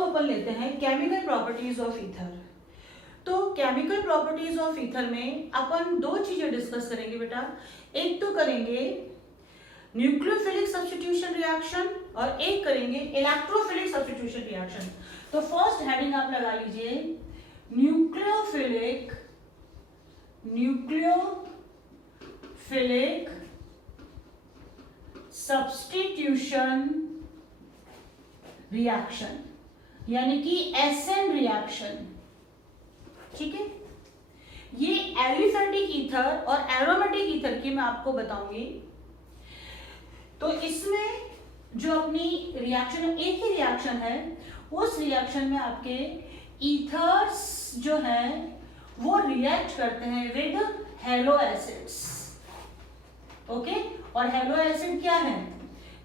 अब अपन लेते हैं केमिकल प्रॉपर्टीज ऑफ ईथर। तो केमिकल प्रॉपर्टीज ऑफ ईथर में अपन दो चीजें डिस्कस करेंगे बेटा। एक तो करेंगे न्यूक्लियोफिलिक सब्स्टिट्यूशन रिएक्शन और एक करेंगे इलेक्ट्रोफिलिक सब्स्टिट्यूशन रिएक्शन। तो फर्स्ट हेडिंग आप लगा लीजिए न्यूक्लियोफिलिक सब्स्टिट्यूशन रिएक्शन, यानी कि एसएन रिएक्शन। ठीक है, ये एलिफेटिक ईथर और एरोमेटिक ईथर की मैं आपको बताऊंगी। तो इसमें जो अपनी रिएक्शन, एक ही रिएक्शन है, उस रिएक्शन में आपके ईथर्स जो है वो रिएक्ट करते हैं विद हेलो एसिड्स। ओके, और हेलो एसिड क्या है?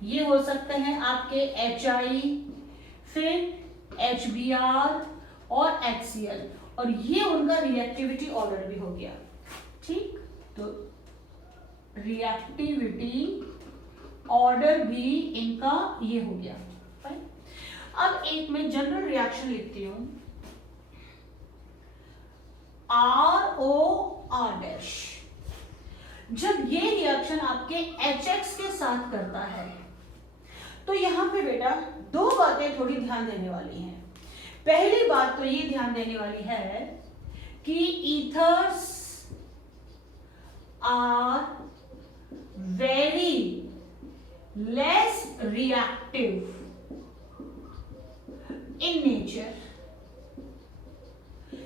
ये हो सकते हैं आपके HI, फिर HBr और HCl, और ये उनका रिएक्टिविटी ऑर्डर भी हो गया। ठीक, तो रिएक्टिविटी ऑर्डर भी इनका ये हो गया। फाइन। अब एक मैं जनरल रिएक्शन लिखती हूं, ROR डैश। जब ये रिएक्शन आपके HX के साथ करता है तो यहां पे बेटा दो बातें थोड़ी ध्यान देने वाली हैं। पहली बात तो ये ध्यान देने वाली है कि ethers are very less reactive in nature,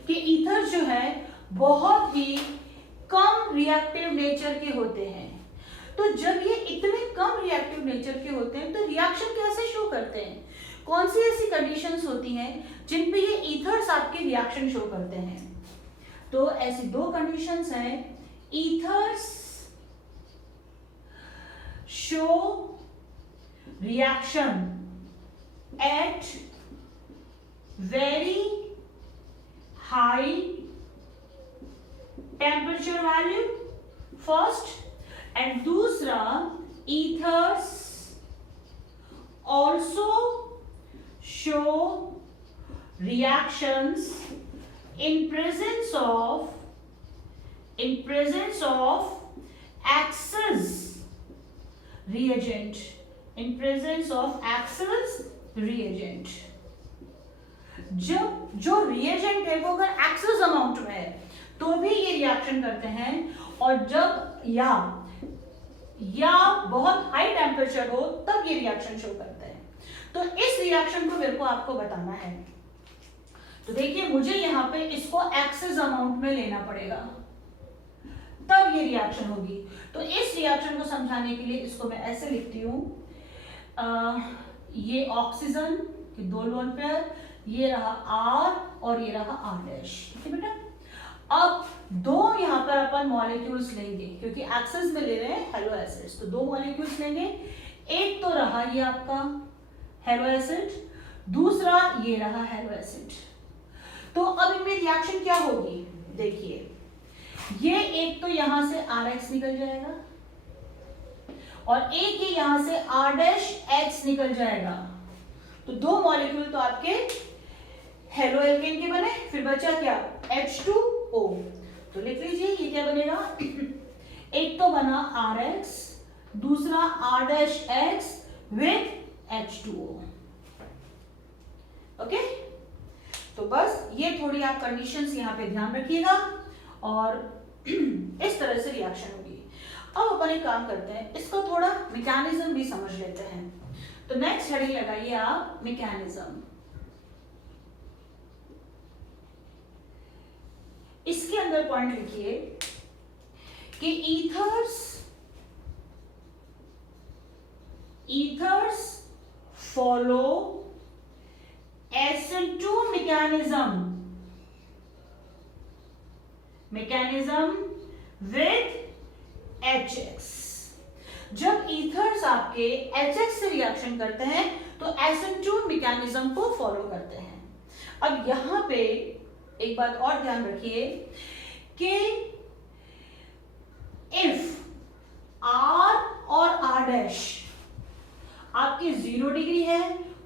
कि ईथर जो है बहुत ही कम रिएक्टिव नेचर के होते हैं। तो जब ये इतने कम रिएक्टिव नेचर के होते हैं तो रिएक्शन कैसे शो करते हैं? कौन सी ऐसी कंडीशंस होती हैं जिन पे ये ईथर्स आपके रिएक्शन शो करते हैं? तो ऐसी दो कंडीशंस हैं, ethers show reaction at very high temperature value first, and दूसरा ethers also show reactions in presence of Axe's reagent, in presence of Axe's reagent। जब जो रिएजेंट है वो अगर एक्सेस अमाउंट में है तो भी ये रिएक्शन करते हैं, और जब या बहुत हाई टेम्परेचर हो तब ये रिएक्शन शो करते हैं। तो इस रिएक्शन को मेरे को आपको बताना है। तो देखिए, मुझे यहाँ पे इसको एक्सेस अमाउंट में लेना पड़ेगा तब ये रिएक्शन होगी। तो इस रिएक्शन को समझाने के लिए इसको मैं ऐसे लिखती हूँ, ये ऑक्सीजन के दो लोन पेयर, ये रहा R और ये रहा R डैश। ठीक है बेटा, अब दो यहाँ पर अपन मॉलिक्यूल्स लेंगे क्योंकि एक्सेस में ले रहे हैं हेलो एसिड्स, तो दो मॉलिक्यूल्स लेंगे। एक तो रहा ये आपका हेलो एसिड, दूसरा ये रहा हेलो एसिड। तो अब इनमें रिएक्शन क्या होगी? देखिए, ये एक तो यहां से RH निकल जाएगा और एक ये यहां से R डैश H निकल जाएगा। तो दो मॉलिक्यूल तो आपके हेलो एल्केन के बने, फिर बचा क्या? H2O। तो लिख लीजिए ये क्या बनेगा, एक तो बना RX, दूसरा R dash X with H2O। Okay, तो बस ये थोड़ी आप कंडीशंस यहाँ पे ध्यान रखिएगा और इस तरह से रिएक्शन होगी। अब अपन एक काम करते हैं, इसका थोड़ा मैकेनिज्म भी समझ लेते हैं। तो नेक्स्ट हेडिंग लगाइए आप मैकेनिज्म। इसके अंदर पॉइंट लिखिए कि ethers follow SN2 mechanism with HX। जब ईथर्स आपके HX से रिएक्शन करते हैं तो SN2 मैकेनिज्म को फॉलो करते हैं। अब यहां पे एक बात और ध्यान रखिए कि इफ R और R डैश आपकी 0 डिग्री है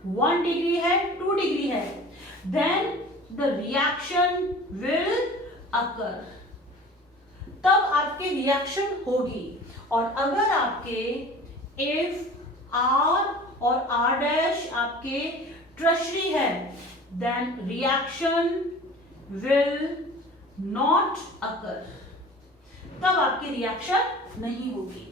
1 डिग्री है, 2 डिग्री है, then the reaction will occur, तब आपके रिएक्शन होगी। और अगर आपके इफ R और R डैश आपके टर्शरी है, then reaction will not occur, तब आपकी रिएक्शन नहीं होगी।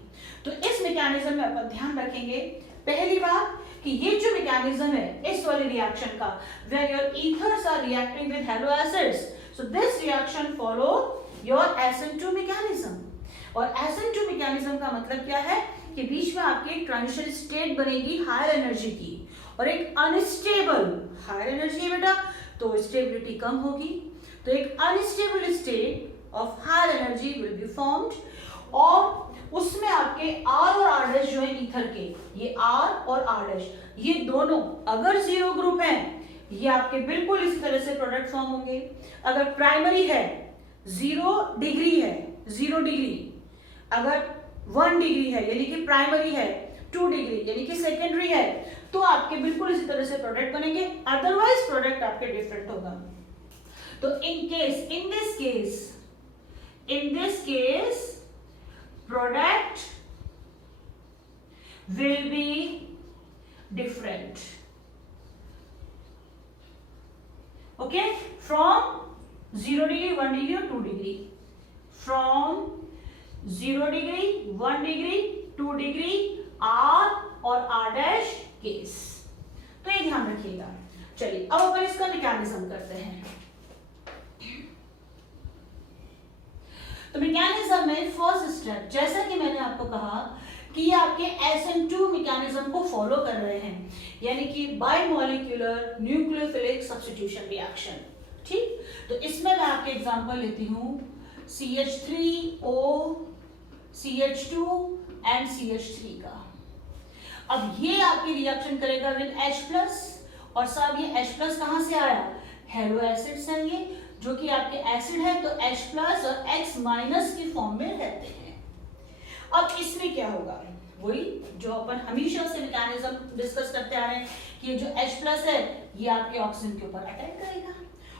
तो इस मैकेनिज्म में अपन ध्यान रखेंगे पहली बात कि ये जो मैकेनिज्म है इस वाले रिएक्शन का, when your ethers are reacting with halo acids, so this reaction follow your SN2 mechanism. और SN2 मैकेनिज्म का मतलब क्या है कि बीच में आपकी ट्रांजिशन स्टेट बनेगी हायर एनर्जी की, और एक अनस्टेबल हायर एनर्जी है बेटा, तो स्टेबिलिटी कम होगी, तो एक unstable state of higher energy will be formed, और उसमें आपके R और R डैश जो है ईथर के, ये R और R डैश ये दोनों अगर जीरो ग्रुप हैं, ये आपके बिल्कुल इस तरह से प्रोडक्ट फॉर्म होंगे। अगर प्राइमरी है 0 डिग्री है, 0 डिग्री, अगर 1 डिग्री है यानी कि प्राइमरी है, 2 डिग्री यानी कि सेकेंडरी है, तो आपके बिल्कुल इसी तरह से प्रोडक्ट बनेंगे, अदरवाइज प्रोडक्ट आपके डिफरेंट होगा। तो in this case product will be different, okay, from 0 degree, 1 degree or 2 degree, from 0 degree, 1 degree, 2 degree, R और R dash case। तो ये ध्यान रखिएगा। चलिए अब अपन इसका मैकेनिज्म करते हैं। तो मैकेनिज्म में फर्स्ट स्टेप, जैसा कि मैंने आपको कहा कि ये आपके SN2 मैकेनिज्म को फॉलो कर रहे हैं, यानी कि बाइमॉलिक्यूलर न्यूक्लियोफिलिक सब्स्टिट्यूशन रिएक्शन। ठीक, तो इसमें मैं आपके एग्जांपल लेती हूँ CH3O, CH2 एंड CH3 का। अब ये आपकी रिएक्शन करेगा विद H+, और सब ये H+ कहाँ से आया, हेलो एसिड से, ये जो कि आपके एसिड है, तो H+ और X- की फॉर्म में रहते हैं। अब इसमें क्या होगा, वही जो अपन हमेशा से मैकेनिज्म डिस्कस करते आ रहे हैं कि ये जो H+ है ये आपके ऑक्सीजन के ऊपर अटैक करेगा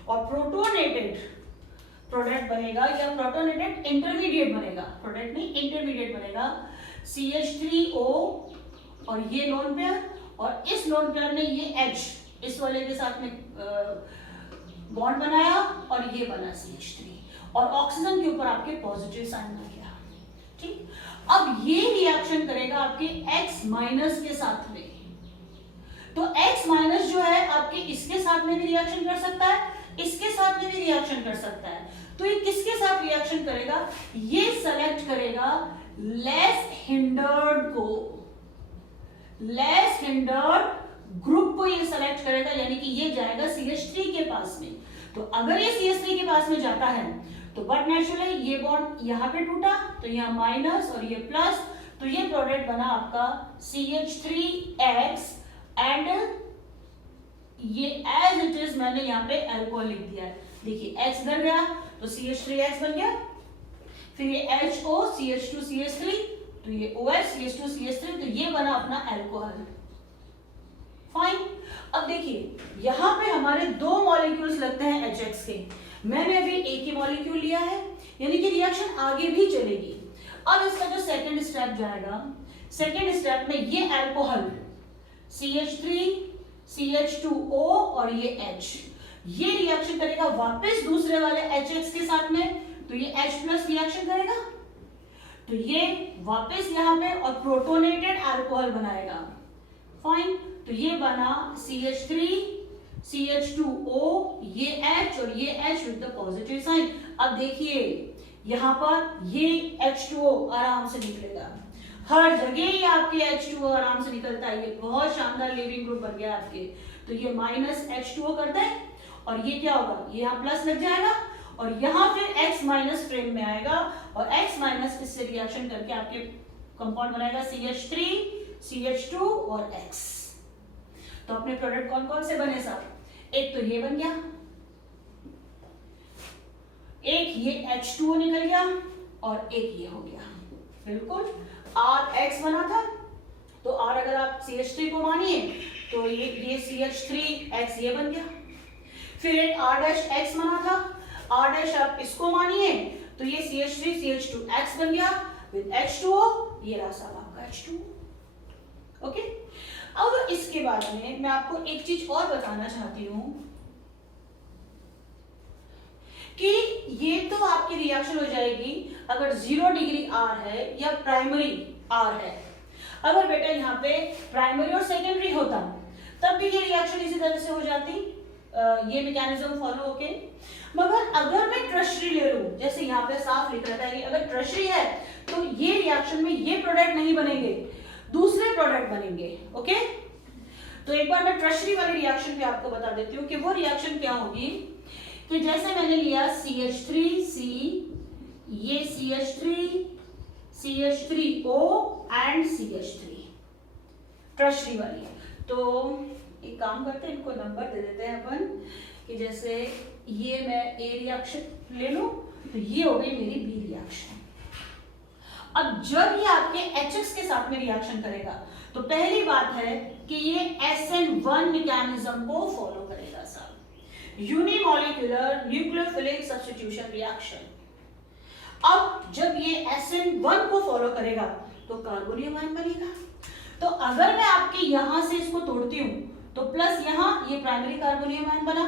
और प्रोटोनेटेड प्रोडक्ट बनेगा, या प्रोटोनेटेड इंटरमीडिएट बनेगा, प्रोडक्ट नहीं इंटरमीडिएट बनेगा, CH3O और ये लोन पेयर, और इस लोन पेयर ने ये H इस वाले के साथ में बॉन्ड बनाया और ये बना CH3, और ऑक्सीजन के ऊपर आपके पॉजिटिव साइन आ गया। ठीक, अब ये रिएक्शन करेगा आपके X- के साथ में, तो X- जो है आपके इसके साथ में भी रिएक्शन कर सकता है, इसके साथ में भी रिएक्शन कर सकता है। तो ये किसके साथ रिएक्शन करेगा, ये सेलेक्ट करेगा लेस हिंडर्ड को, लेस हिंडर्ड ग्रुप को ये सेलेक्ट करेगा, यानी कि ये जाएगा CH3 के पास में। तो अगर ये CH3 के पास में जाता है तो बट नेचुरली ये बॉन्ड यहाँ पे टूटा, तो यहाँ माइनस और ये प्लस, तो ये प्रोडक्ट बना आपका CH3X, एंड ये एज इट इज मैंने यहाँ पे अल्कोहल लिख दिया है। देखिए X इधर गया तो CH3X बन गया, फिर ये HO CH2CH3, तो ये OH CH2CH3, तो ये बना अपना अल्कोहल। फाइन, अब देखिए यहाँ पे हमारे दो मॉलिक्यूल्स लगते हैं HX के, मैंने अभी एक ही मॉलिक्यूल लिया है, यानी कि रिएक्शन आगे भी चलेगी। अब इसका जो सेकंड स्टेप जाएगा, सेकंड स्टेप में ये अल्कोहल CH3 CH2O और ये H, ये रिएक्शन करेगा वापस दूसरे वाले HX के साथ में, तो ये H+ रिएक्शन करेगा, तो ये वापस यहाँ पे और प्रोटोनेटेड अल्कोहल बनाएगा। फाइन, तो ये बना CH3 CH2O, ये H और ये H with the positive sign. अब देखिए यहाँ पर ये H2O आराम से निकलेगा, हर जगह ये आपके H2O आराम से निकलता है, ये बहुत शानदार लिविंग ग्रुप बन गया आपके। तो ये माइनस H2O करता है और ये क्या होगा, ये यहाँ प्लस लग जाएगा और यहाँ फिर X- फ्रेम में आएगा और X- इससे रिएक्शन करके आपके कंपाउंड बनाएगा CH3 CH2 और X। तो अपने प्रोडक्ट कौन कौन से बने साहब, एक तो ये बन गया, एक ये H2O निकल गया और एक ये हो गया, बिल्कुल RX बना था तो और अगर आप CH3 को मानिए तो ये CH3X ये बन गया। फिर एक R' बना था, R' आप इसको मानिए तो ये CH3 CH2X बन गया विद H2O, ये रहा साहब आपका H2O। ओके, अब इसके बाद में मैं आपको एक चीज और बताना चाहती हूं कि ये तो आपकी रिएक्शन हो जाएगी अगर 0 डिग्री R है या प्राइमरी R है। अगर बेटा यहाँ पे प्राइमरी और सेकेंडरी होता तब भी ये रिएक्शन इसी तरह से हो जाती, ये मैकेनिज्म फॉलो होके। मगर अगर मैं टर्शरी ले लूं, जैसे यहाँ पे साफ लिख रखा है कि अगर टर्शरी है तो ये रिएक्शन में ये प्रोडक्ट नहीं बनेंगे, दूसरे प्रोडक्ट बनेंगे। ओके, तो एक बार मैं टर्शरी वाली रिएक्शन पे आपको बता देती हूँ कि वो रिएक्शन क्या होगी। कि जैसे मैंने लिया CH3C, ये CH3O एंड CH3 टर्शरी वाली। तो एक काम करते हैं, इनको नंबर दे देते हैं अपन कि जैसे ये मैं A रिएक्शन ले लूं तो ये हो गई मेरी B रिएक्शन। अब जब ये आपके HX के साथ में रिएक्शन करेगा तो पहली बात है कि ये SN1 मैकेनिज्म को फॉलो करेगा साहब, यूनिमॉलिक्यूलर न्यूक्लियोफिलिक सब्स्टिट्यूशन रिएक्शन। अब जब ये SN1 को फॉलो करेगा तो कार्बोनियम आयन बनेगा। तो अगर मैं आपके यहां से इसको तोड़ती हूं तो प्लस यहां ये प्राइमरी कार्बोनियम आयन बना,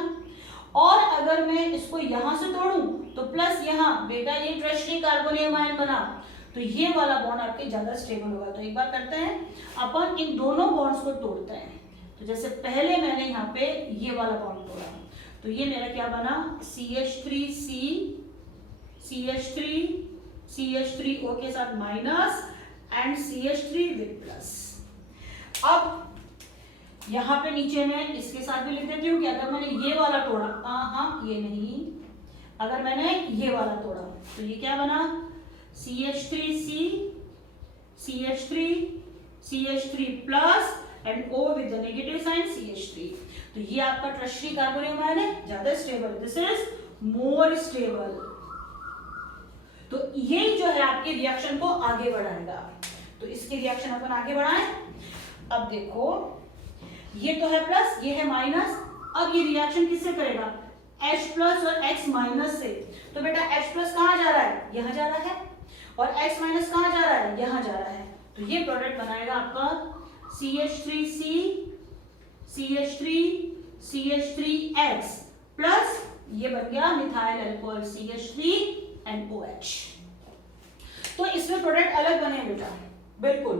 और अगर मैं इसको यहां से तोड़ूं तो प्लस यहां बेटा ये टर्शरी कार्बोनियम आयन बना, तो ये वाला बॉन्ड आपके ज्यादा स्टेबल होगा। तो एक बार करते हैं, अपन इन दोनों बॉन्ड्स को तोड़ते हैं। तो जैसे पहले मैंने यहाँ पे ये वाला बॉन्ड तोड़ा तो ये मेरा क्या बना, CH3C CH3O के साथ minus and CH3 with plus. अब यहाँ पे नीचे मैं इसके साथ भी लिख देती हूँ कि अगर मैंने ये वाला तोड़ा, हाँ ये नहीं, अगर मैंने ये वाला तोड़ा तो ये क्या बना, CH3C CH3 plus and O with the negative sign CH3। तो ये आपका टर्शरी कार्बोनियम आयन है, ज्यादा stable, this is more stable. तो ये जो है आपकी रिएक्शन को आगे बढ़ाएगा। तो इसकी रिएक्शन अपन आगे बढ़ाएं। अब देखो ये तो है प्लस, ये है माइनस। अब ये रिएक्शन किससे करेगा, H प्लस और X माइनस से। तो बेटा H प्लस कहाँ जा रहा है, यहाँ जा रहा है, और X माइनस कहाँ जा रहा है, यहाँ जा रहा है। तो ये प्रोडक्ट बनाएगा आपका CH3C CH3X प्लस ये बन गया methyl alcohol CH3 and OH। तो इसमें प्रोडक्ट अलग बने बेटा, बिल्कुल,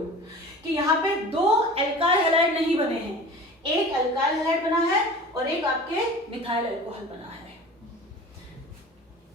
कि यहाँ पे दो एल्काइल हैलाइड नहीं बने हैं, एक एल्काइल हैलाइड बना है और एक आपके मिथाइल अल्कोहल बना है।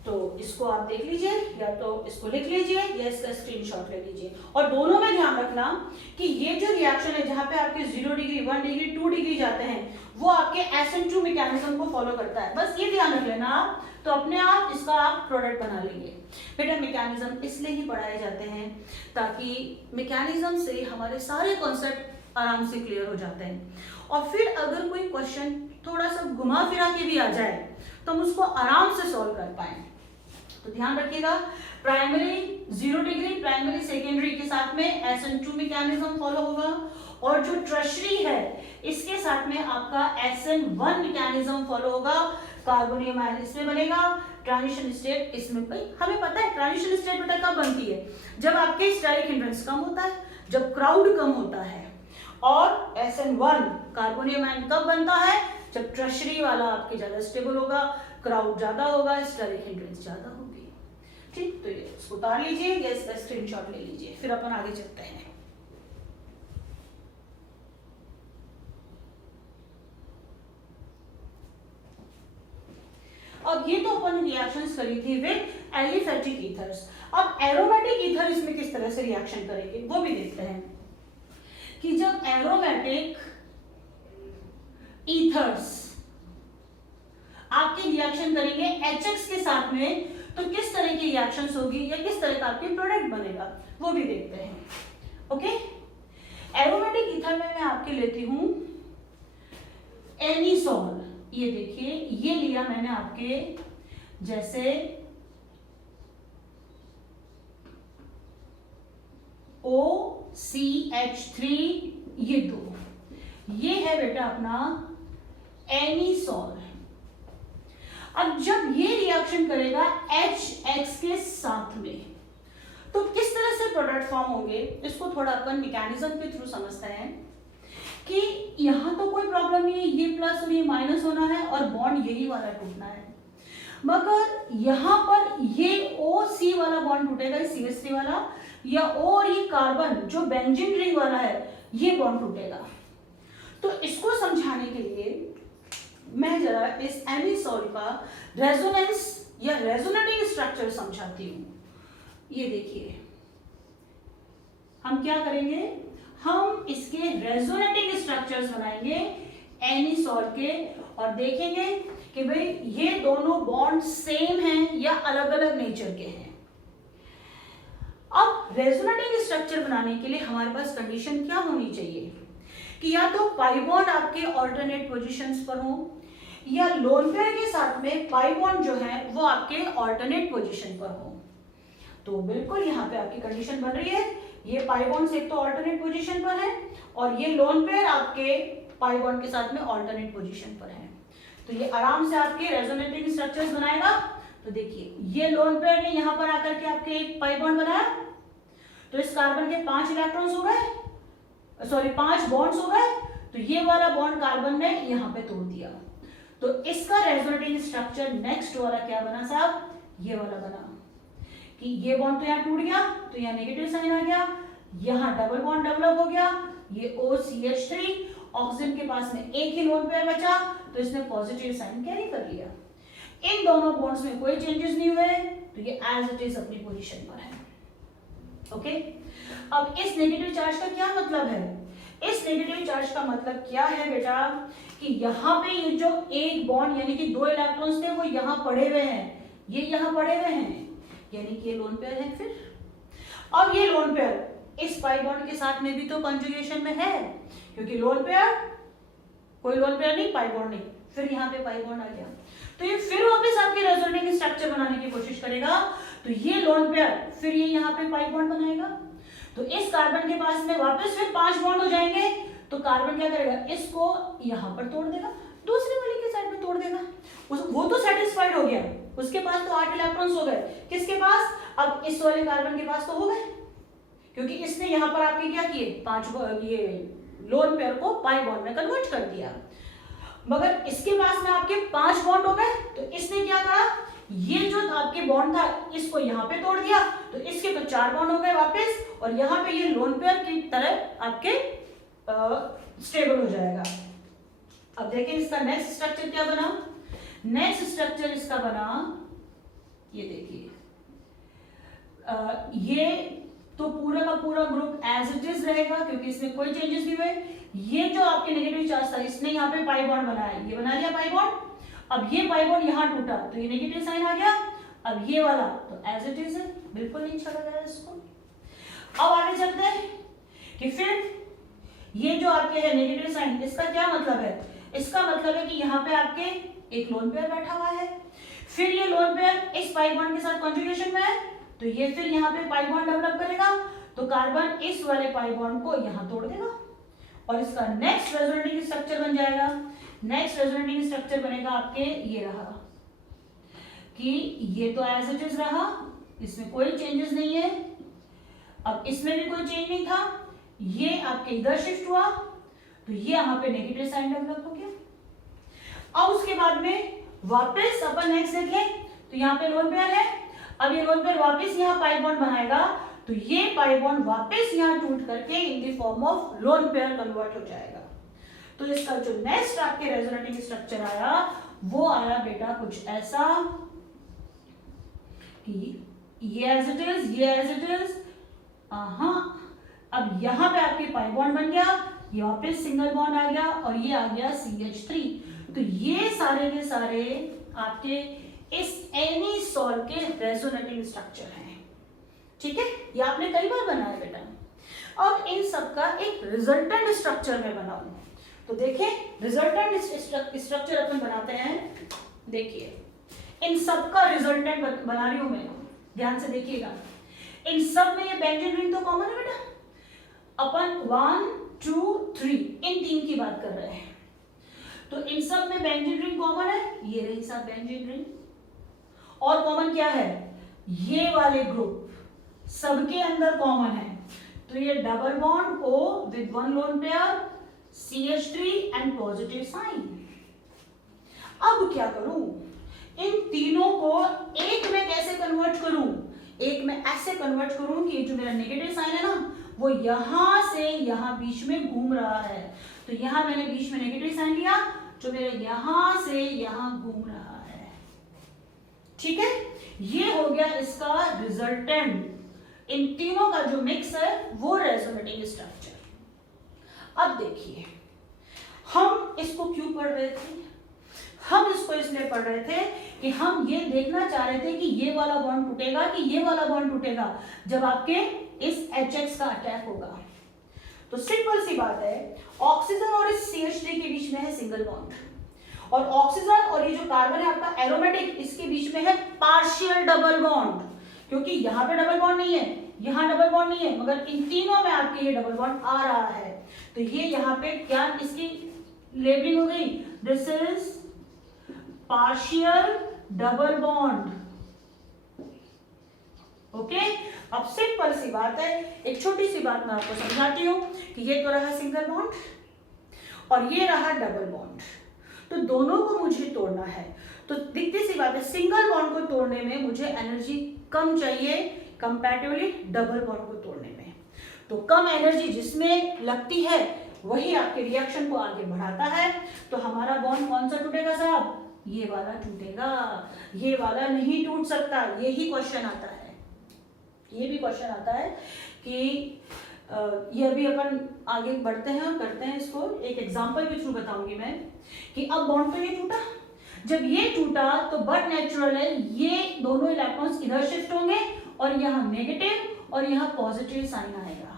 तो इसको आप देख लीजिए, या तो इसको लिख लीजिए या इसका स्क्रीनशॉट ले लीजिए। और दोनों में ध्यान रखना कि ये जो रिएक्शन है जहां पे आपके 0 डिग्री 1 डिग्री 2 डिग्री जाते हैं वो आपके SN2 मैकेनिज्म को फॉलो करता है, बस ये ध्यान रख लेना आप, तो अपने आप इसका आप प्रोडक्ट बना लेंगे। बेटा मैकेनिज्म इसलिए ही पढ़ाए जाते हैं ताकि मैकेनिज्म से हमारे सारे कॉन्सेप्ट आराम से क्लियर हो जाते हैं, और फिर अगर कोई क्वेश्चन थोड़ा सा घुमा फिरा के भी आ जाए तो हम उसको आराम से सॉल्व कर पाए। तो ध्यान रखिएगा, प्राइमरी 0 डिग्री प्राइमरी सेकेंडरी के साथ में SN2 मैकेनिज्म फॉलो होगा, और जो टर्शरी है इसके साथ में आपका SN1 मैकेनिज्म फॉलो होगा। कार्बोनियम आयन इसमें बनेगा, ट्रांजिशन स्टेट इसमें। भाई हमें पता है ट्रांजिशन स्टेट बेटा कब बनती है, जब आपके स्टेरिक हिंड्रेंस कम होता है, जब क्राउड कम होता है। और SN1 कार्बोनियम आयन कब बनता है, जब टर्शरी वाला आपके ज्यादा स्टेबल होगा, क्राउड ज्यादा होगा, स्टेरिक हिंड्रेंस ज्यादा होगी। ठीक, तो ये इसको उतार लीजिए या इसका स्क्रीनशॉट ले लीजिए, फिर अपन आगे चलते हैं। अब ये तो अपन रिएक्शंस करी थी विद एलिफेटिक ईथर्स। अब एरोमेटिक ईथर इसमें किस तरह से रिएक्शन करेंगे वो भी देखते हैं कि जब एरोमेटिक ईथर्स आपके रिएक्शन करेंगे HX के साथ में तो किस तरह की रिएक्शंस होगी या किस तरह का आपके प्रोडक्ट बनेगा वो भी देखते हैं। ओके, एरोमेटिक ईथर में मैं आपके लेती हूं एनिसोल। ये देखिए, ये लिया मैंने आपके जैसे O CH3 ये 2, ये है बेटा अपना एनीसॉल। अब जब ये रिएक्शन करेगा HX के साथ में तो किस तरह से प्रोडक्ट फॉर्म होंगे, इसको थोड़ा अपन मैकेनिज्म के थ्रू समझते हैं कि यहां तो कोई प्रॉब्लम नहीं है, ये प्लस और ये माइनस होना है और बॉन्ड यही वाला टूटना है, मगर यहां पर ये OC वाला बॉन्ड टूटेगा, CH3 वाला, या O और ये कार्बन जो बेंजीन रिंग वाला है ये बॉन्ड टूटेगा। तो इसको समझाने के लिए मैं जरा इस एनीसॉल का रेजोनेंस या रेजोनेटिंग स्ट्रक्चर समझाती हूं। ये देखिए, हम क्या करेंगे, हम इसके रेजोनेटिंग स्ट्रक्चर्स बनाएंगे एनीसॉल के और देखेंगे कि भाई ये दोनों बॉन्ड सेम हैं या अलग अलग नेचर के हैं। अब रेजोनेटिंग स्ट्रक्चर बनाने के लिए हमारे पास कंडीशन क्या होनी चाहिए कि या तो पाई बॉन्ड आपके ऑल्टरनेट पोजीशंस पर हो या लोन पेयर के साथ में पाई बॉन्ड जो है वो आपके ऑल्टरनेट पोजीशन पर हो। तो बिल्कुल यहाँ पे आपकी कंडीशन बन रही है, ये पाई बॉन्ड्स एक तो ऑल्टरनेट पोजीशन पर है और ये लोन पेयर आपके पाई बॉन्ड के साथ में ऑल्टरनेट पोजीशन पर है। तो ये आराम से आपके रेजोनेटिंग स्ट्रक्चर्स बनाएगा। तो देखिए, ये लोन पेयर ने यहाँ पर आकर के आपके एक पाई बॉन्ड बनाया, तो इस कार्बन के 5 इलेक्ट्रॉन्स हो गए, सॉरी 5 बॉन्ड्स हो गए, तो ये वाला बॉन्ड कार्बन ने यहाँ पे तोड़ दिया। तो इसका रेजोनेटिंग स्ट्रक्चर नेक्स्ट वाला क्या बना साहब, ये वाला बना कि ये बॉन्ड तो यहाँ टूट गया तो यहाँ नेगेटिव साइन आ गया, यहाँ डबल बॉन्ड डेवलप हो गया, ये OCH3, ऑक्सीजन के पास में एक ही लोन पेयर बचा तो इसने पॉजिटिव साइन कैरी कर लिया। इन दोनों बॉन्ड्स में कोई चेंजेस नहीं हुए तो ये एज इट इज अपनी पोजीशन पर है। ओके, अब इस नेगेटिव चार्ज का क्या मतलब है, इस नेगेटिव चार्ज का मतलब क्या है बेटा कि यहाँ पे ये जो एक बॉन्ड यानी कि 2 इलेक्ट्रॉन्स थे वो यहाँ पड़े हुए हैं, ये यहाँ पड़े हुए हैं, यानी कि ये लोन पेयर है। फिर अब ये लोन पेयर इस पाई बॉन्ड के साथ में भी तो कंजुगेशन में है, क्योंकि लोन पेयर कोई लोन पेयर नहीं, पाई बॉन्ड नहीं, फिर यहाँ पे पाई बॉन्ड आ गया, तो ये फिर वापस आपके रेजोनेटिंग स्ट्रक्चर बनाने की कोशिश करेगा। तो ये लोन पेयर फिर ये यहाँ पे पाई बॉन्ड बनाएगा, तो इस कार्बन के पास में वापस फिर 5 बॉन्ड हो जाएंगे, तो कार्बन क्या करेगा, इसको यहाँ पर तोड़ देगा, दूसरे वाले के साइड में तोड़ देगा, वो तो सेटिस्फाइड हो गया, उसके पास तो 8 इलेक्ट्रॉन्स हो गए, किसके पास, अब इस वाले कार्बन के पास तो हो गए, क्योंकि इसने यहाँ पर आपके क्या किए, 5 ये लोन पेयर को पाई बॉन्ड में कन्वर्ट कर दिया। मगर इसके पास में आपके 5 बॉन्ड हो गए, तो इसने क्या करा, ये जो आपके बॉन्ड था इसको यहाँ पे तोड़ दिया, तो इसके तो 4 बॉन्ड हो गए वापस, और यहाँ पे ये लोन पेयर की तरह आपके स्टेबल हो जाएगा। अब देखिए इसका नेक्स्ट स्ट्रक्चर क्या बना, नेक्स्ट स्ट्रक्चर इसका बना, ये देखिए, ये तो पूरा का पूरा ग्रुप एज इट इज रहेगा क्योंकि इसमें कोई चेंजेस नहीं हुए। ये जो आपके नेगेटिव चार्ज था इसने यहाँ पे पाई बॉन्ड बनाया, ये बना लिया पाई बॉन्ड, अब ये पाई बॉन्ड यहाँ टूटा तो ये नेगेटिव साइन आ गया, अब ये वाला तो एज इट इज है, बिल्कुल नहीं छोड़ा गया इसको। अब आगे चलते हैं कि फिर ये जो आपके है नेगेटिव साइन, इसका क्या मतलब है, इसका मतलब है कि यहाँ पे आपके एक लोन पेयर बैठा हुआ है, फिर ये लोन पेयर इस पाई बॉन्ड के साथ कॉन्जुगेशन में है, तो ये फिर यहाँ पे पाई बॉन्ड डेवलप करेगा, तो कार्बन इस वाले पाई बॉन्ड को यहाँ तोड़ देगा और इसका नेक्स्ट रेजोनेटिंग स्ट्रक्चर बन जाएगा। नेक्स्ट रेजोनेटिंग स्ट्रक्चर बनेगा आपके ये रहा कि ये तो एज इट इज रहा, इसमें कोई चेंजेस नहीं है, अब इसमें भी कोई चेंज नहीं था, ये आपके इधर शिफ्ट हुआ तो ये यहाँ पे नेगेटिव साइन डेवलप हो गया। अब उसके बाद में वापस अपन नेक्स्ट देख लें तो यहाँ पे लोन पेयर है, अब ये लोन पेयर वापस यहाँ पाई बॉन्ड बनाएगा, तो ये पाई बॉन्ड वापस यहाँ टूट करके in the form of lone pair convert हो जाएगा। तो इसका जो नेक्स्ट आपके रेजोनेटिंग स्ट्रक्चर आया वो आया बेटा कुछ ऐसा कि ये एज इट इज, ये एज इट इज, अब यहाँ पे आपके पाई बॉन्ड बन गया, ये वापस सिंगल बॉन्ड आ गया और ये आ गया CH3। तो ये सारे के सारे आपके इस एनीसॉल के रेजोनेटिंग स्ट्रक्चर हैं, ठीक है, ये आपने कई बार बनाया बेटा। अब इन सब का एक रिजल्टेंट स्ट्रक्चर में बनाऊं, तो देखें रिजल्टेंट स्ट्रक्चर अपन बनाते हैं। देखिए इन सब का रिजल्टेंट बना रही हूं मैं, ध्यान से देखिएगा, इन सब में ये बेंजीन रिंग तो कॉमन है बेटा, अपन 1 2 3 इन 3 की बात कर रहे हैं, तो इन सब में बेंजीन रिंग कॉमन है, ये रही सब बेंजीन रिंग, और कॉमन क्या है, ये वाले ग्रुप सबके अंदर कॉमन है, तो ये double bond O with one lone pair CH3 and positive sign. अब क्या करूं, इन तीनों को एक में कैसे कन्वर्ट करूं, एक में ऐसे कन्वर्ट करूं कि जो मेरा नेगेटिव साइन है ना वो यहां से यहां बीच में घूम रहा है, तो यहां मैंने बीच में नेगेटिव साइन लिया जो मेरे यहां से यहां घूम रहा है। ठीक है, ये हो गया इसका रिजल्टेंट, इन तीनों का जो मिक्स है वो रेजोनेटिंग स्ट्रक्चर। अब देखिए हम इसको क्यों पढ़ रहे थे, हम इसको इसलिए पढ़ रहे थे कि हम ये देखना चाह रहे थे कि ये वाला बॉन्ड टूटेगा कि ये वाला बॉन्ड टूटेगा जब आपके इस HX का अटैक होगा। तो सिंपल सी बात है, ऑक्सीजन और इस CH3 के बीच में है सिंगल बॉन्ड, और ऑक्सीजन और ये जो कार्बन है आपका एरोमेटिक, इसके बीच में है पार्शियल डबल बॉन्ड, क्योंकि यहाँ पे डबल बॉन्ड नहीं है, यहाँ डबल बॉन्ड नहीं है, मगर इन तीनों में आपके ये डबल बॉन्ड आ रहा है, तो ये यहाँ पे क्या इसकी लेबलिंग हो गई, this is partial double bond. Okay, अब सिंपल सी बात है, एक छोटी सी बात मैं आपको समझाती हूं कि ये तो रहा सिंगल बॉन्ड और ये रहा डबल बॉन्ड, तो दोनों को मुझे तोड़ना है, तो दिखती सी बात है सिंगल बॉन्ड को तोड़ने में मुझे एनर्जी कम चाहिए कंपैरेटिवली डबल बॉन्ड को तोड़ने में, तो कम एनर्जी जिसमें लगती है वही आपके रिएक्शन को आगे बढ़ाता है, तो हमारा बॉन्ड कौन सा टूटेगा साहब, ये वाला टूटेगा, ये वाला नहीं टूट सकता। यही क्वेश्चन आता है, ये भी क्वेश्चन आता है कि ये अभी अपन आगे बढ़ते हैं और करते हैं इसको, एक एग्जांपल के थ्रू बताऊंगी मैं कि अब बॉन्ड तो ये टूटा, जब ये टूटा तो बट नेचुरल है ये दोनों इलेक्ट्रॉन्स इधर शिफ्ट होंगे और यहाँ नेगेटिव और यहाँ पॉजिटिव साइन आएगा,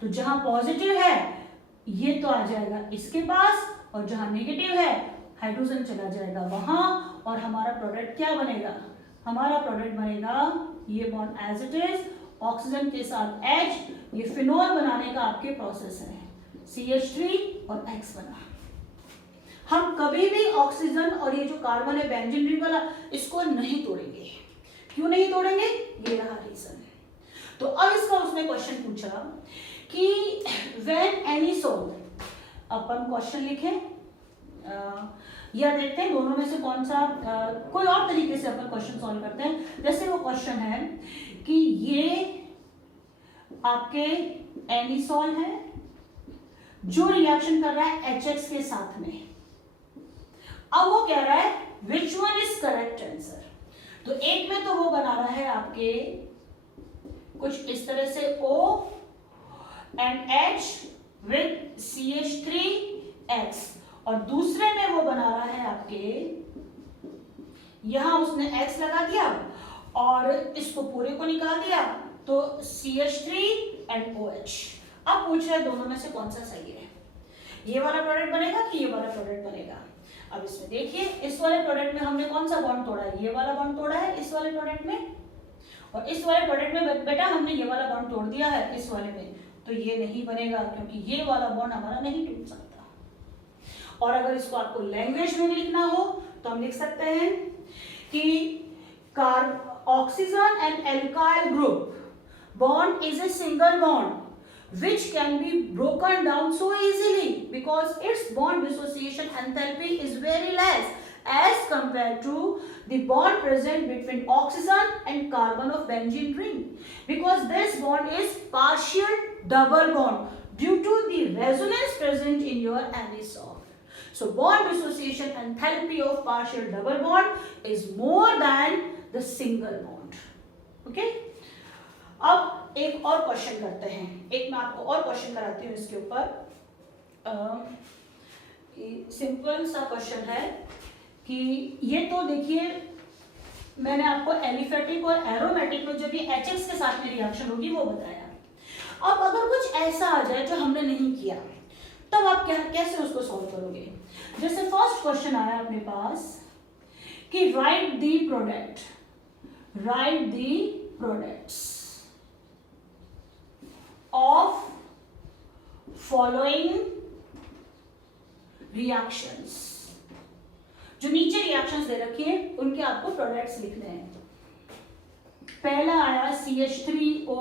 तो जहां पॉजिटिव है ये तो आ जाएगा इसके पास, और जहां नेगेटिव है हाइड्रोजन चला जाएगा वहां, और हमारा प्रोडक्ट क्या बनेगा, हमारा प्रोडक्ट बनेगा ये bond as it is, oxygen के साथ H, ये फिनोल बनाने का आपके प्रोसेस है, CH3 और X बना। हम कभी भी ऑक्सीजन और ये जो कार्बन है बेंजीन रिंग वाला इसको नहीं तोड़ेंगे, क्यों नहीं तोड़ेंगे, ये रहा रीजन। तो अब इसका उसने क्वेश्चन पूछा कि व्हेन एनी सोल, अपन क्वेश्चन लिखें या देखते हैं दोनों में से कौन सा कोई और तरीके से अपन क्वेश्चन सॉल्व करते हैं। जैसे वो क्वेश्चन है कि ये आपके एनिसोल है जो रिएक्शन कर रहा है HX के साथ में, अब वो कह रहा है which one is correct answer, तो एक में तो वो बना रहा है आपके कुछ इस तरह से O and H with CH3X, और दूसरे में वो बना रहा है आपके यहां उसने X लगा दिया और इसको पूरे को निकाल दिया, तो CH3 and OH। अब पूछ रहा है दोनों में से कौन सा सही है, ये वाला प्रोडक्ट बनेगा कि ये वाला प्रोडक्ट बनेगा। अब इसमें देखिए इस वाले प्रोडक्ट में हमने कौन सा बॉन्ड तोड़ा है, ये वाला बॉन्ड तोड़ा है इस वाले प्रोडक्ट में, और इस वाले प्रोडक्ट में बेटा हमने ये वाला बॉन्ड तोड़ दिया है इस वाले में, तो ये नहीं बनेगा क्योंकि ये वाला बॉन्ड हमारा नहीं टूट सकता। और अगर इसको आपको लैंग्वेज में भी लिखना हो तो हम लिख सकते हैं कि oxygen and alkyl group bond is a single bond which can be broken down so easily because its bond dissociation enthalpy is very less as compared to the bond present between oxygen and carbon of benzene ring, because this bond is partial double bond due to the resonance present in your anisole. So bond dissociation enthalpy of partial double bond is more than the single bond. Okay? अब एक और question करते हैं, एक मैं आपको और question कराती हूँ इसके ऊपर। सिंपल सा क्वेश्चन है कि ये तो देखिए मैंने आपको एलिफेटिक और एरोमेटिक में जब ये HX के साथ में रिएक्शन होगी वो बताया। अब अगर कुछ ऐसा आ जाए जो हमने नहीं किया तब आप कैसे उसको सॉल्व करोगे। जैसे फर्स्ट क्वेश्चन आया अपने पास कि right the products of following reactions. जो नीचे रिएक्शंस दे रखी है उनके आपको प्रोडक्ट्स लिखने हैं। पहला आया CH3O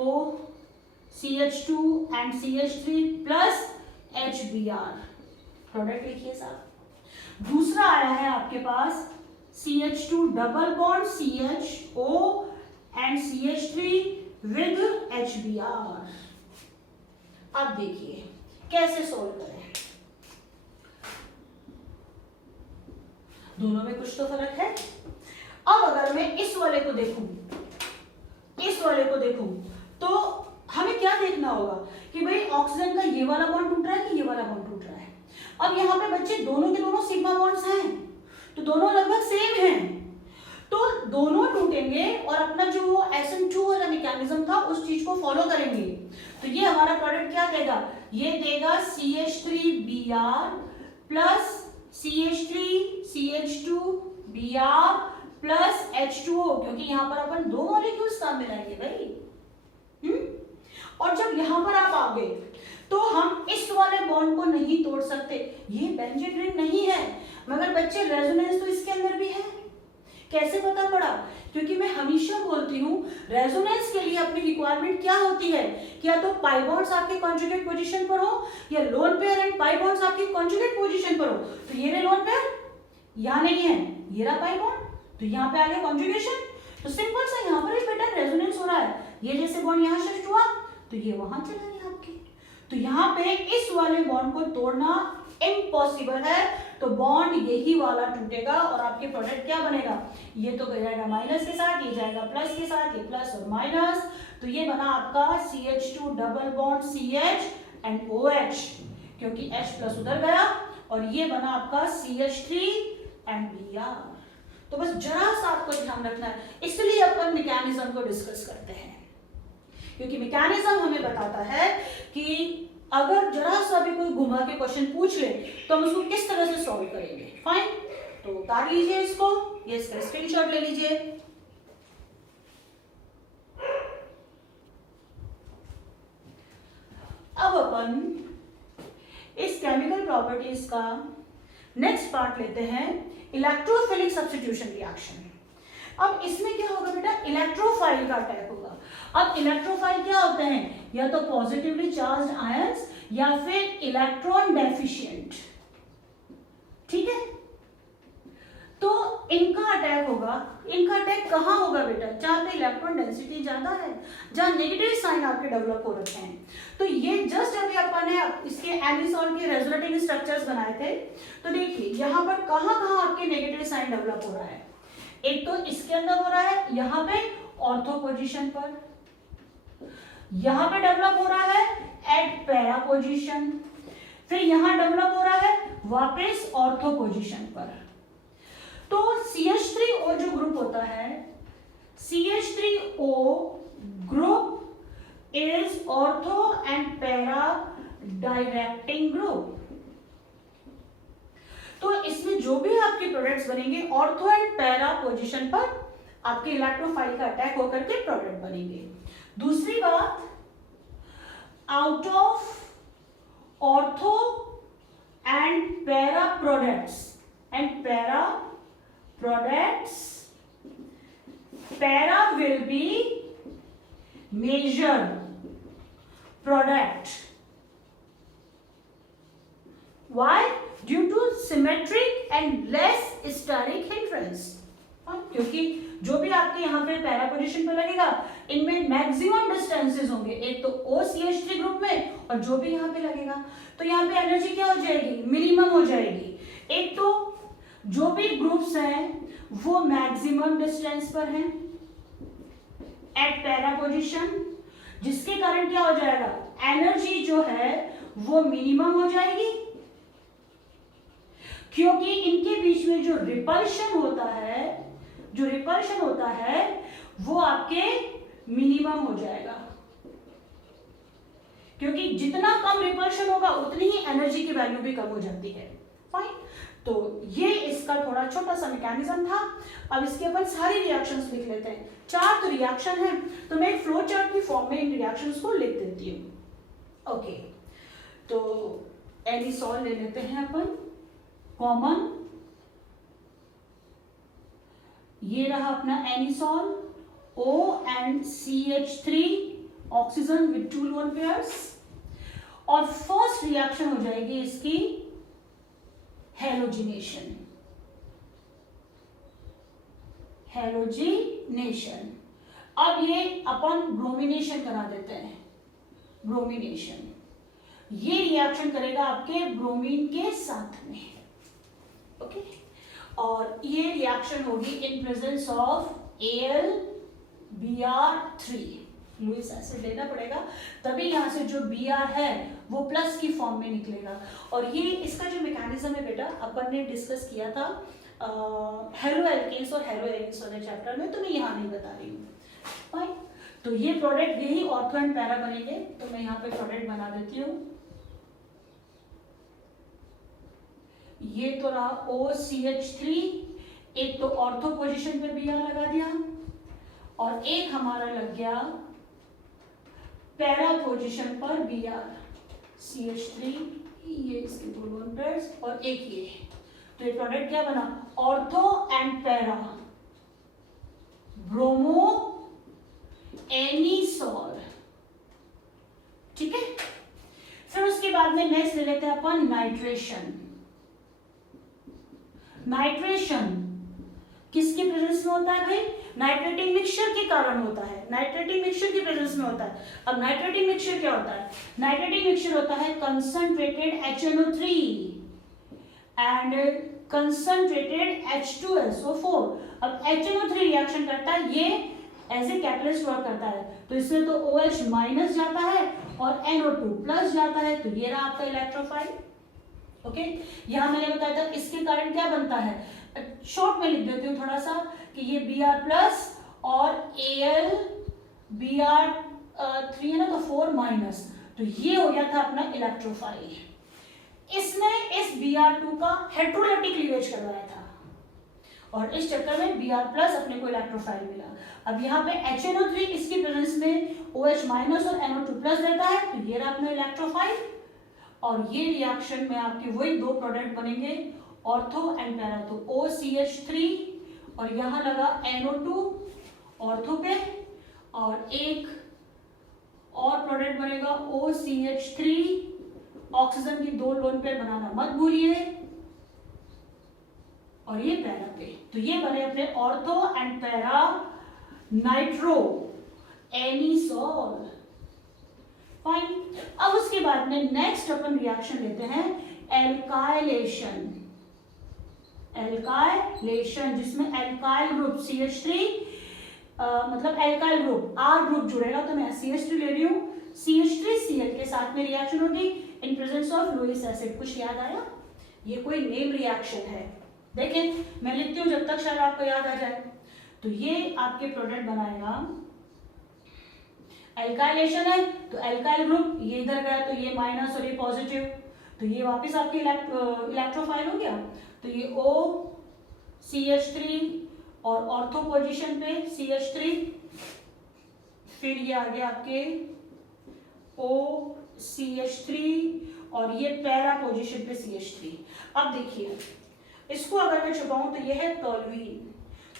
CH2 and CH3 plus HBr, product लिखिए साहब। दूसरा आया है आपके पास CH2 double bond CHO and CH3 with HBr। अब देखिए कैसे सोल्व करें, दोनों में कुछ तो फर्क है। अब अगर मैं इस वाले को देखूं, इस वाले को देखूं, तो हमें क्या देखना होगा कि भाई ऑक्सीजन का ये वाला बॉन्ड टूट रहा है कि ये वाला बॉन्ड टूट रहा है। अब यहाँ पे बच्चे दोनों के दोनों सिग्मा बॉन्ड्स हैं, तो दोनों लगभग सेम हैं, तो दोनों टूटेंगे और अपना जो SN2 वाला मैकेनिज्म था उस चीज को फॉलो करेंगे। तो ये हमारा प्रोडक्ट क्या देगा, ये देगा CH3Br plus CH3 CH2Br plus H2O, क्योंकि यहाँ पर अपन दो मॉलिक्यूल्स काम में लाएंगे भाई। और जब यहाँ पर आप आओगे तो हम इस वाले बॉन्ड को नहीं तोड़ सकते, ये बेंजीन रिंग नहीं है, मगर बच्चे रेजोनेंस तो इसके अंदर भी है। कैसे पता पड़ा, क्योंकि मैं हमेशा बोलती हूँ रेजोनेंस के लिए अपनी रिक्वायरमेंट क्या होती है कि या तो पाई बॉन्ड्स आपके कॉन्जुगेट पोजीशन पर हो या lone pair and pi bonds आपके कॉन्जुगेट पोजीशन पर हो। तो ये रहे लोन पेयर, यहाँ नहीं है, ये रहा पाई बॉन्ड, तो यहाँ पे आ गया कॉन्जुगेशन। तो सिंपल सा यहाँ पर ही बेटा रेजोनेंस हो रहा है, ये जैसे बॉन्ड यहाँ शिफ्ट हुआ तो ये वहां चला गया आपके। तो यहाँ पे इस वाले बॉन्ड को तोड़ना इम्पॉसिबल है, तो बॉन्ड यही वाला टूटेगा और आपके प्रोडक्ट क्या बनेगा, ये तो जाएगा माइनस के साथ, ये जाएगा प्लस के साथ, ये प्लस और माइनस, तो ये बना आपका CH2 double bond CH and OH, क्योंकि H प्लस उधर गया, और ये बना आपका CH3 एंड Br। तो बस जरा सा आपको ध्यान रखना है, इसलिए अपन मैकेनिज्म को डिस्कस करते हैं, क्योंकि मैकेनिज्म हमें बताता है कि अगर जरा सा भी कोई घुमा के क्वेश्चन पूछ ले तो हम उसको किस तरह से सॉल्व करेंगे। फाइन, तो उतार लीजिए इसको, ये इसका स्क्रीनशॉट ले लीजिए। अब अपन इस केमिकल प्रॉपर्टीज का नेक्स्ट पार्ट लेते हैं, इलेक्ट्रोफिलिक सब्स्टिट्यूशन रिएक्शन। अब इसमें क्या होगा बेटा, इलेक्ट्रोफाइल का अटैक होगा। अब इलेक्ट्रोफाइल क्या होते हैं, या तो पॉजिटिवली चार्ज्ड आयंस या फिर इलेक्ट्रॉन डेफिशिएंट, ठीक है। तो इनका अटैक होगा, इनका अटैक कहाँ होगा बेटा, जहां पे इलेक्ट्रॉन डेंसिटी ज्यादा है, जहां नेगेटिव साइन आपके डेवलप हो रखे हैं। तो ये जस्ट अभी अपन ने इसके एनिसॉल के रेजोनेटिंग स्ट्रक्चर्स बनाए थे, तो देखिए यहाँ पर कहाँ कहाँ आपके नेगेटिव साइन डेवलप हो रहा है। एक तो इसके अंदर हो रहा है, यहाँ पे ऑर्थो पोजीशन पर, यहाँ पे डेवलप हो रहा है एट पैरा पोजीशन, फिर यहाँ डेवलप हो रहा है वापस ऑर्थो पोजीशन पर। तो CH3O जो ग्रुप होता है, CH3O group is ortho and para directing group. तो इसमें जो भी आपके प्रोडक्ट्स बनेंगे ऑर्थो एंड पैरा पोजीशन पर आपके इलेक्ट्रोफाइल का अटैक होकर के प्रोडक्ट बनेंगे। दूसरी बात, out of ortho and para products para will be major product. Why? Due to symmetric and less steric hindrance। क्योंकि जो भी आपके यहाँ पे पैरा पोजीशन पे लगेगा इनमें मैक्सिमम डिस्टेंसेस होंगे, एक तो OCH3 ग्रुप में और जो भी यहाँ पे लगेगा, तो यहाँ पे एनर्जी क्या हो जाएगी, मिनिमम हो जाएगी। एक तो जो भी ग्रुप्स हैं वो मैक्सिमम डिस्टेंस पर हैं एट पैरा पोजीशन, जिसके कारण क्या हो जाएगा, एनर्जी जो है वो मिनिमम हो जाएगी, क्योंकि इनके बीच में जो रिपल्शन होता है वो आपके मिनिमम हो जाएगा, क्योंकि जितना कम रिपल्शन होगा उतनी ही एनर्जी की वैल्यू भी कम हो जाती है। फाइन, तो ये इसका थोड़ा छोटा सा मैकेनिज्म था। अब इसके अपन सारी रिएक्शंस लिख लेते हैं। 4 तो रिएक्शन है, तो मैं एक फ्लो चार्ट की फॉर्म में इन रिएक्शंस को लिख देती हूँ। ओके, तो एनिसॉल ले लेते हैं अपन कॉमन, ये रहा अपना anisole, ONCH3 oxygen with 2 lone pairs, और फर्स्ट रिएक्शन हो जाएगी इसकी हेलोजिनेशन। हेलोजिनेशन, अब ये अपन ब्रोमिनेशन करा देते हैं, ब्रोमिनेशन, ये रिएक्शन करेगा आपके ब्रोमीन के साथ में, ओके, और ये रिएक्शन होगी in presence of AlBr3, Lewis acid लेना पड़ेगा, तभी यहां से जो Br है वो प्लस की फॉर्म में निकलेगा। और ये इसका जो मैकेनिज्म है बेटा अपन ने डिस्कस किया था हेलो एल्केन्स और हेलो एरिन्स वाले चैप्टर में, तो मैं यहाँ नहीं बता रही हूँ, फाइन। तो ये प्रोडक्ट यही ऑर्थो एंड पैरा बनेंगे, तो मैं यहाँ पे प्रोडक्ट बना देती हूँ। ये तो रहा OCH3, एक तो ऑर्थो पोजीशन पे Br लगा दिया और एक हमारा लग गया पैरा पोजीशन पर Br, CH3, ये इसके दो लोन पेयर्स और एक ये, तो ये प्रोडक्ट क्या बना, ortho and para bromo anisole, ठीक है। फिर उसके बाद में नेक्स्ट ले लेते हैं अपन नाइट्रेशन। नाइट्रेशन किसके प्रेजेंस में होता है भाई, नाइट्रेटिंग मिक्सचर के कारण होता है, नाइट्रेटिंग मिक्सचर के प्रेजेंस में होता है। अब नाइट्रेटिंग मिक्सचर क्या होता है, नाइट्रेटिंग मिक्सचर होता है concentrated HNO3 and concentrated H2SO4। अब HNO3 रिएक्शन करता है, ये एज ए कैटलिस्ट वर्क करता है, तो इसमें तो OH माइनस जाता है और NO2 प्लस जाता है, तो ये रहा आपका इलेक्ट्रोफाइल, ओके। यहां मैंने बताया था इसके कारण क्या बनता है, शॉर्ट में लिख देती हूँ थोड़ा सा कि ये Br प्लस और AlBr3 है ना, तो 4 माइनस, तो ये हो गया था अपना इलेक्ट्रोफाइल। इसने इस Br2 का हेटेरोलिटिक लीवेज करवाया था और इस चक्कर में Br प्लस अपने को इलेक्ट्रोफाइल मिला। अब यहाँ पे HNO3 इसकी प्रेजेंस में OH माइनस और NO2 प्लस देता है, तो ये रहा अपना इलेक्ट्रोफाइल, और ये रिएक्शन में आपके वही दो प्रोडक्ट बनेंगे ऑर्थो एंड पैरा, तो OCH3 और यहाँ लगा NO2 ऑर्थो पे, और एक और प्रोडक्ट बनेगा OCH3 ऑक्सीजन की दो लोन पेयर बनाना मत भूलिए, और ये पैरा पे, तो ये बने अपने ortho and para nitro anisole, fine. अब उसके बाद में नेक्स्ट अपन रिएक्शन लेते हैं एल्काइलेशन, एल्काइलेशन जिसमें एल्काइल ग्रुप CH3 मतलब एल्काइल ग्रुप R ग्रुप जुड़ेगा, तो मैं CH3 ले रही हूँ, CH3Cl के साथ में रिएक्शन होगी in presence of Lewis acid. कुछ याद आया, ये कोई नेम रिएक्शन है, देखें मैं लिखती हूँ जब तक शायद आपको याद आ जाए। तो ये आपके प्रोडक्ट बनाएगा, एल्काइलेशन है तो एल्काइल ग्रुप ये इधर गया तो ये माइनस और ये पॉजिटिव, तो ये वापस आपके इलेक्ट्रोफाइल हो गया, तो ये OCH3 और ऑर्थो पोजीशन पे CH3, फिर ये आ गया आपके OCH3 और ये पैरा पोजीशन पे CH3। अब देखिए इसको अगर मैं छुपाऊं तो ये है टोलुइन,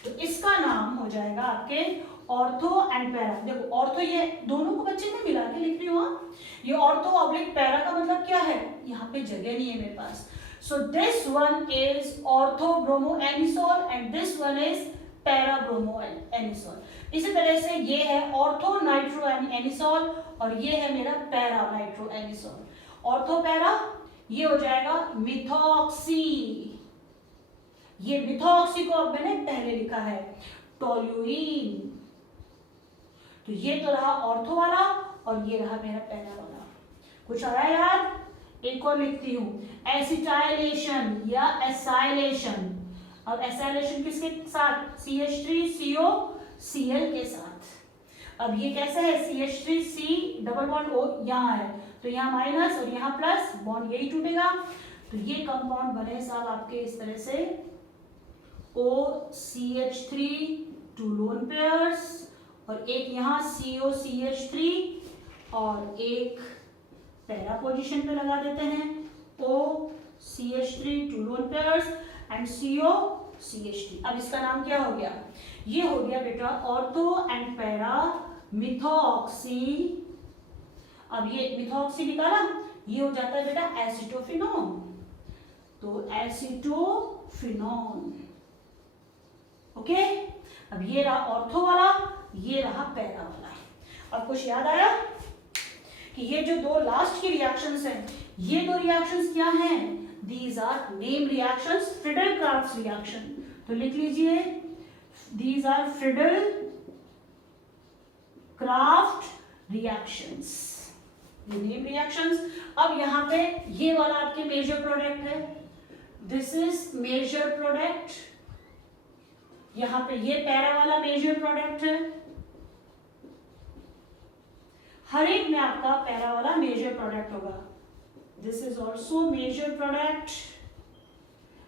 तो इसका नाम हो जाएगा आपके ऑर्थो एंड पैरा। देखो ऑर्थो, ये दोनों को बच्चे में मिला के लिख रही हूँ, ये ऑर्थो ऑब्लिक पैरा का मतलब क्या है, यहाँ पे जगह नहीं है मेरे पास, so this one is ortho bromo anisole and this one is para bromo anisole. इसी तरह से ये है ऑर्थो नाइट्रो एनिसॉल और ये है मेरा para nitro anisole. Ortho para ये हो जाएगा मिथॉक्सी, ये मिथॉक्सी को अब मैंने पहले लिखा है टोलुइन, तो ये तो रहा ऑर्थो वाला और ये रहा मेरा पैरा वाला। कुछ आ रहा है याद, एक और लिखती हूँ एसिटाइलेशन या एसाइलेशन। अब एसाइलेशन किसके साथ, CH3CO Cl के साथ। अब ये कैसा है, CH3C डबल बॉन्ड O यहाँ है तो यहाँ माइनस और यहाँ प्लस, बॉन्ड यही टूटेगा, तो ये कंपाउंड बने साहब आपके इस तरह से OCH3 2 लोन पेयर्स और एक यहाँ COCH3 और एक पैरा पोजीशन पे लगा देते हैं, OCH3 2 lone pairs and CO CH3। अब इसका नाम क्या हो गया, ये हो गया बेटा ऑर्थो एंड पैरा मिथॉक्सी। अब ये मिथॉक्सी निकाला, ये हो जाता है बेटा एसिटोफिनोन, तो एसिटोफिनोन। ओके, अब ये रहा ऑर्थो वाला, ये रहा पैरा वाला। अब कुछ याद आया कि ये जो दो लास्ट की रिएक्शंस हैं, ये दो रिएक्शंस क्या हैं, these are name reactions, Friedel Crafts reaction. तो लिख लीजिए these are Friedel Crafts reactions, ये नेम रिएक्शंस। अब यहाँ पे ये वाला आपके मेजर प्रोडक्ट है, दिस इज मेजर प्रोडक्ट, यहाँ पे ये पैरा वाला मेजर प्रोडक्ट है, हर एक में आपका पैरा वाला मेजर प्रोडक्ट होगा। This is also major product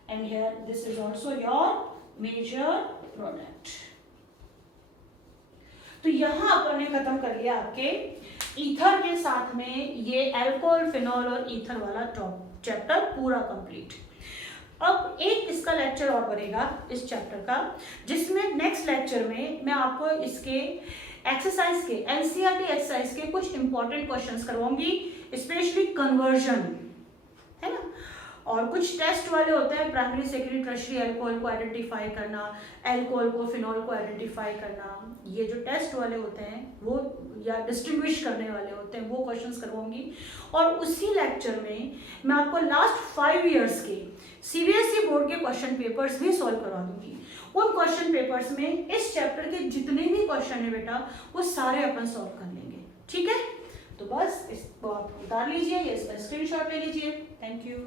and here this is also your major product. तो यहां अपन ने खत्म कर लिया आपके ईथर के साथ में ये अल्कोहल, फिनॉल और ईथर वाला चैप्टर पूरा कंप्लीट। अब एक इसका लेक्चर और बनेगा इस चैप्टर का, जिसमें नेक्स्ट लेक्चर में मैं आपको इसके एक्सरसाइज के एनसीईआरटी एक्सरसाइज के कुछ इंपॉर्टेंट क्वेश्चंस करवाऊंगी, स्पेशली कन्वर्जन, है ना। और कुछ टेस्ट वाले होते हैं, प्राइमरी सेकेंडरी टर्शियरी अल्कोहल को आइडेंटिफाई करना, अल्कोहल को फिनॉल को आइडेंटिफाई करना, ये जो टेस्ट वाले होते हैं वो या डिस्टिंग्विश करने वाले होते हैं, वो क्वेश्चंस करवाऊंगी। और उसी लेक्चर में मैं आपको लास्ट 5 ईयर्स के सीबीएसई बोर्ड के क्वेश्चन पेपर्स भी सॉल्व करवा दूंगी। उन क्वेश्चन पेपर्स में इस चैप्टर के जितने भी क्वेश्चन है बेटा, वो सारे अपन सॉल्व कर लेंगे, ठीक है। तो बस इसको आप उतार लीजिए या इसका स्क्रीनशॉट ले लीजिए। Thank you.